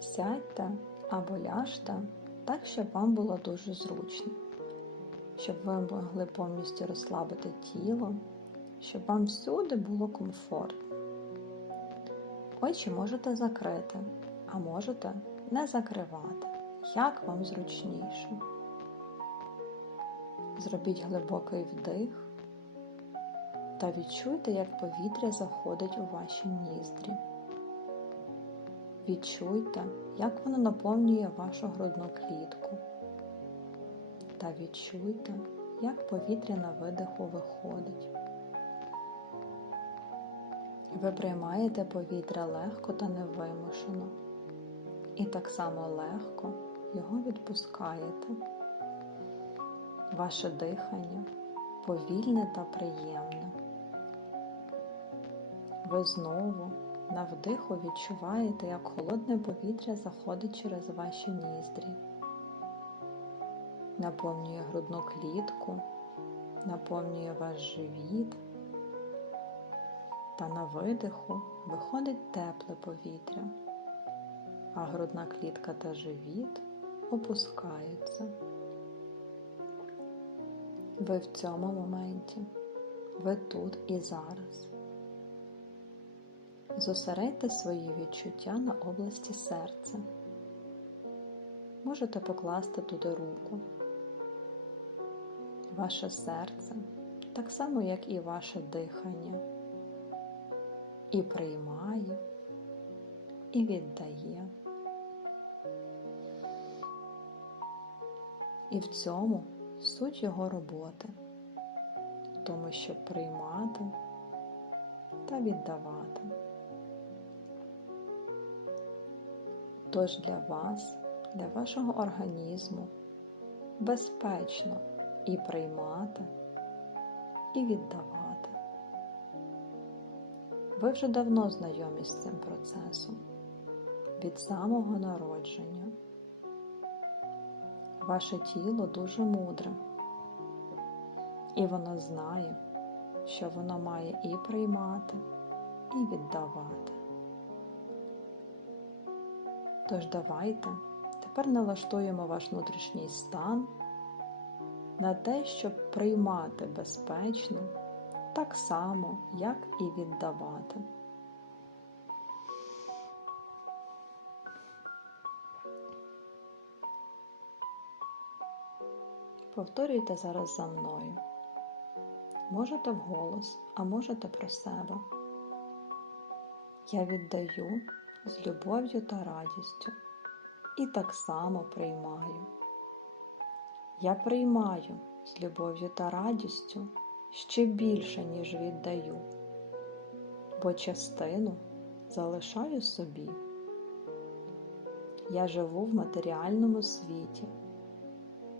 Сядьте або ляжте так, щоб вам було дуже зручно, щоб ви могли повністю розслабити тіло, щоб вам всюди було комфортно. Очі можете закрити, а можете не закривати, як вам зручніше. Зробіть глибокий вдих та відчуйте, як повітря заходить у ваші ніздрі. Відчуйте, як воно наповнює вашу грудну клітку. Та відчуйте, як повітря на видиху виходить. Ви приймаєте повітря легко та невимушено. І так само легко його відпускаєте. Ваше дихання повільне та приємне. Ви знову на вдиху відчуваєте, як холодне повітря заходить через ваші ніздрі, наповнює грудну клітку, наповнює ваш живіт, та на видиху виходить тепле повітря, а грудна клітка та живіт опускаються. Ви в цьому моменті, ви тут і зараз. Зосередьте свої відчуття на області серця. Можете покласти туди руку. Ваше серце, так само, як і ваше дихання, і приймає, і віддає. І в цьому суть його роботи, в тому, щоб приймати та віддавати. Тож для вас, для вашого організму безпечно і приймати, і віддавати. Ви вже давно знайомі з цим процесом від самого народження. Ваше тіло дуже мудре, і воно знає, що воно має і приймати, і віддавати. Тож давайте тепер налаштуємо ваш внутрішній стан на те, щоб приймати безпечно так само, як і віддавати. Повторюйте зараз за мною. Можете вголос, а можете про себе. Я віддаю з любов'ю та радістю і так само приймаю. Я приймаю з любов'ю та радістю ще більше, ніж віддаю, бо частину залишаю собі. Я живу в матеріальному світі,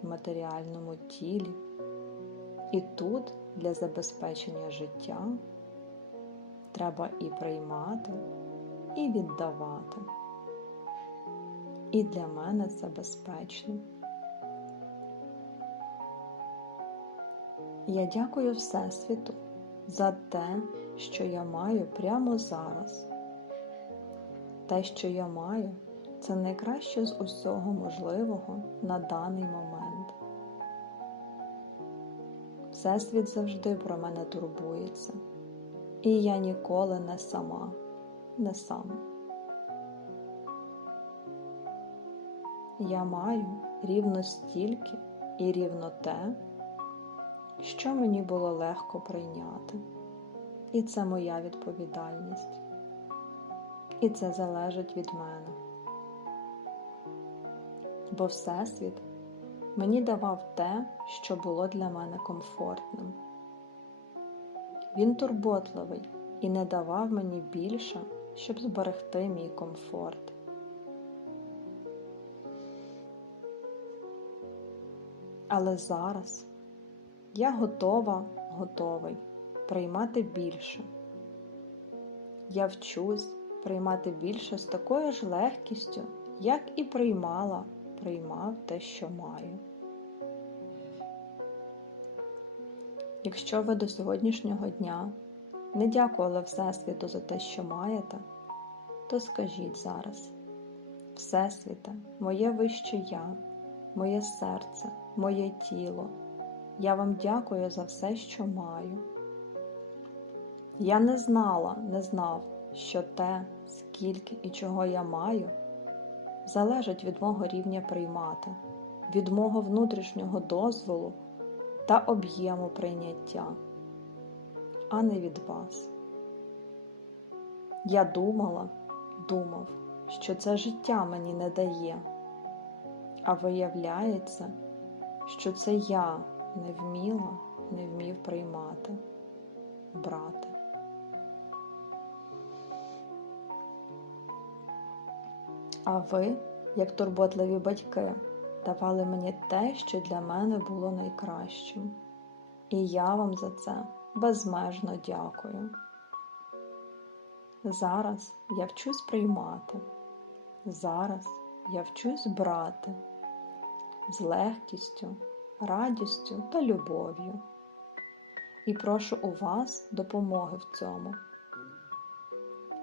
в матеріальному тілі, і тут для забезпечення життя треба і приймати і віддавати. І для мене це безпечно. Я дякую Всесвіту за те, що я маю прямо зараз. Те, що я маю, це найкраще з усього можливого на даний момент. Всесвіт завжди про мене турбується, і я ніколи не сама не сам. Я маю рівно стільки і рівно те, що мені було легко прийняти. І це моя відповідальність. І це залежить від мене. Бо Всесвіт мені давав те, що було для мене комфортним. Він турботливий і не давав мені більше щоб зберегти мій комфорт. Але зараз я готова, готовий приймати більше. Я вчусь приймати більше з такою ж легкістю, як і приймала, приймав те, що маю. Якщо ви до сьогоднішнього дня не дякували Всесвіту за те, що маєте, то скажіть зараз, Всесвіте, моє вище я, моє серце, моє тіло. Я вам дякую за все, що маю. Я не знала, не знав, що те, скільки і чого я маю, залежить від мого рівня приймати, від мого внутрішнього дозволу та об'єму прийняття, а не від вас. Я думала, думав, що це життя мені не дає, а виявляється, що це я не вміла, не вмів приймати, брати. А ви, як турботливі батьки, давали мені те, що для мене було найкращим. І я вам за це безмежно дякую. Зараз я вчусь приймати, зараз я вчусь брати з легкістю, радістю та любов'ю. І прошу у вас допомоги в цьому.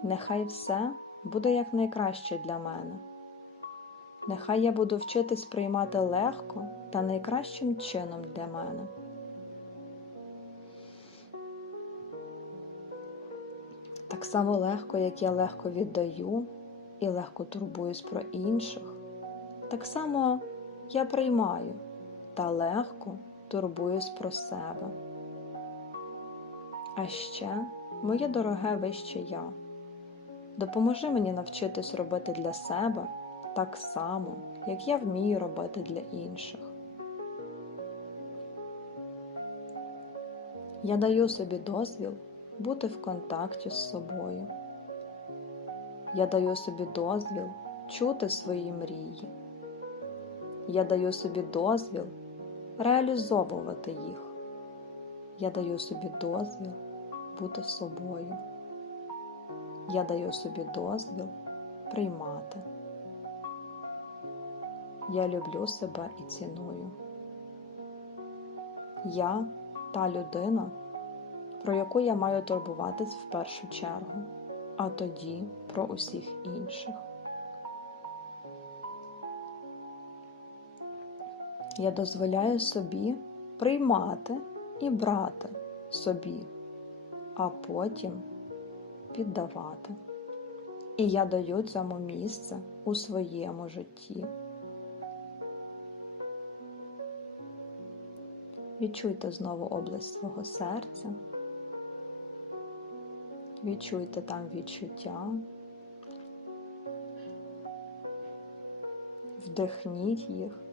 Нехай все буде якнайкраще для мене. Нехай я буду вчитись приймати легко та найкращим чином для мене. Так само легко, як я легко віддаю і легко турбуюсь про інших, так само я приймаю та легко турбуюсь про себе. А ще, моє дороге вище я, допоможи мені навчитись робити для себе так само, як я вмію робити для інших. Я даю собі дозвіл бути в контакті з собою. Я даю собі дозвіл чути свої мрії. Я даю собі дозвіл реалізовувати їх. Я даю собі дозвіл бути собою. Я даю собі дозвіл приймати. Я люблю себе і ціную. Я та людина, про яку я маю турбуватись в першу чергу, а тоді про усіх інших. Я дозволяю собі приймати і брати собі, а потім піддавати. І я даю цьому місце у своєму житті. Відчуйте знову область свого серця, відчуйте там відчуття, вдихніть їх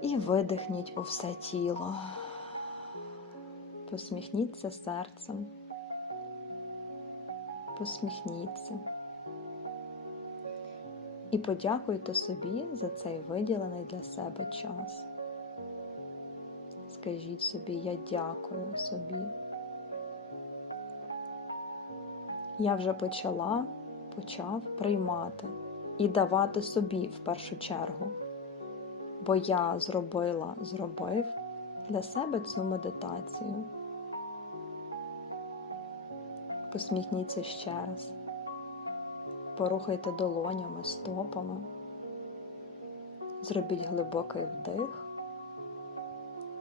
і видихніть у все тіло. Посміхніться серцем, посміхніться і подякуйте собі за цей виділений для себе час. Скажіть собі, я дякую собі. Я вже почала, почав приймати і давати собі в першу чергу, бо я зробила, зробив для себе цю медитацію. Посміхніться ще раз, порухайте долонями, стопами, зробіть глибокий вдих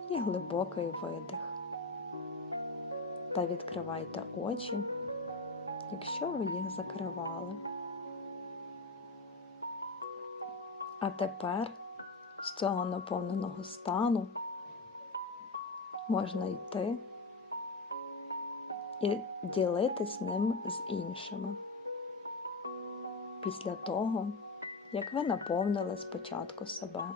і глибокий видих. Та відкривайте очі, якщо ви їх закривали. А тепер з цього наповненого стану можна йти і ділитись ним з іншими. Після того, як ви наповнили спочатку себе.